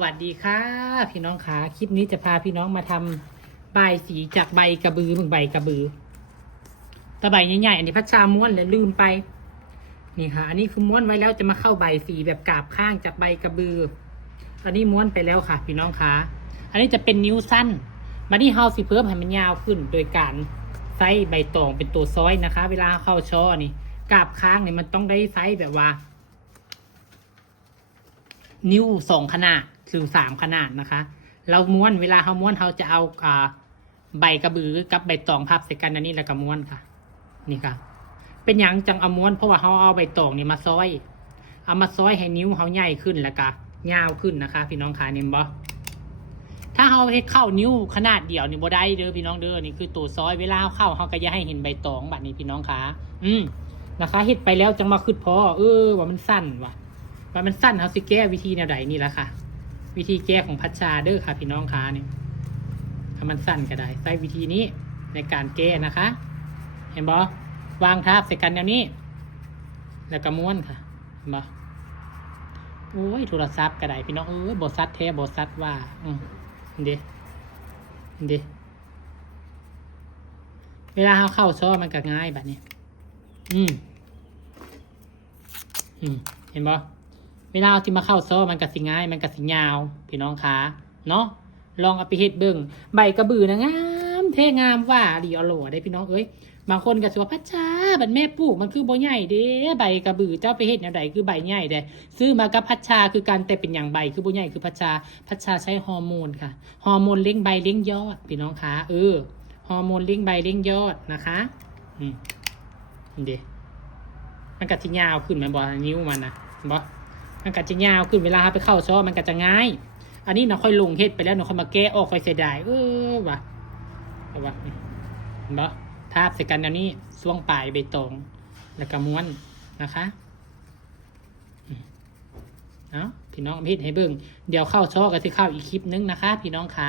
วัสดีค่ะพี่น้องขาคลิปนี้จะพาพี่น้องมาทำใบสีจากใบกระบือมึงใบกระบือตะใบใหญ่ๆอันนี้พัชชาม้วนเลยลืมไปนี่ค่ะอันนี้คือม้วนไว้แล้วจะมาเข้าใบสีแบบกาบข้างจากใบกระบือตอนนี้ม้วนไปแล้วค่ะพี่น้องขาอันนี้จะเป็นนิ้วสั้นมาที่เฮาสิเพิ่มให้มันยาวขึ้นโดยการไซส์ใบตองเป็นตัวซอยนะคะ เวลาเข้าช่อนี่กาบข้างเนี่ยมันต้องได้ไซส์แบบว่านิ้ว2 ขนาดถึง3 ขนาดนะคะเราม้วนเวลาเขาม้วนเขาจะเอาใบกระบือกับใบตองพับใส่กันอันนี้แล้วก็ม้วนค่ะนี่ค่ะเป็นอย่างจังเอาม้วนเพราะว่าเขาเอาใบตองนี่มาซอยเอามาซอยให้นิ้วเขาใหญ่ขึ้นแล้วก็ยาวขึ้นนะคะพี่น้องขาเนี่ยบอถ้าเขาให้เข้านิ้วขนาดเดียวนี่บ่ได้เด้อพี่น้องเด้อนี่คือตัวซอยเวลาเข้าเขาก็จะให้เห็นใบตองแบบนี้พี่น้องขานะคะเฮ็ดไปแล้วจังมาขึ้นพอว่ามันสั้นว่ะว่ามันสั้นเขาสิแก้วิธีแนวใดนี่แหละค่ะวิธีแก้ของพัชชาเด้อค่ะพี่น้องคะเนี่ยถ้ามันสั้นก็ได้ใช้วิธีนี้ในการแก้นะคะ เห็นบอวางทับใส่กันแนวนี้แล้วก็ม้วนค่ะเห็นบอโอ้ยโทรศัพท์ก็ได้พี่น้องบทซัดแท้บทซัดว่าเดี๋ยวเวลาเขาเข้าซ้อมันก็ง่ายแบบนี้เห็นบอเวลาที่มาเข้าซ้อมันกระสิง่ายมันกระสิยาวพี่น้องคะเนาะลองเอาไปเฮ็ดเบิ่งใบกระบือนะงามเท่งามว่าดีอร่อยได้พี่น้องบางคนก็สิว่าพัชชาบัดแม่ปลูกมันคือบ่ใหญ่เด้ใบกระบือเจ้าไปเฮ็ดแนวใดคือใบใหญ่เด้ซื้อมากับพัชชาคือการแต่เป็นอย่างใบคือบ่ใหญ่คือพัชชาใช้ฮอร์โมนค่ะฮอร์โมนเลี้ยงใบเลี้ยงยอดพี่น้องคะฮอร์โมนเลี้ยงใบเลี้ยงยอดนะคะเด้มันก็สิยาวขึ้นมันบ่นิ้วมันนะบ่มันก็จะยาวขึ้นเวลาไปเข้าซ้อมันก็จะง่ายอันนี้เราค่อยลงเฮ็ดไปแล้วเราค่อยมาแก้ออกค่อยเสียดายว่ะเอาวะเห็นบ่ทาบใส่กันอันนี้ช่วงปลายใบตองแล้วก็ม้วนนะคะเอาพี่น้องเฮ็ดให้เบิ่งเดี๋ยวเข้าซ้อก็สิเข้าอีกคลิปนึงนะคะพี่น้องขา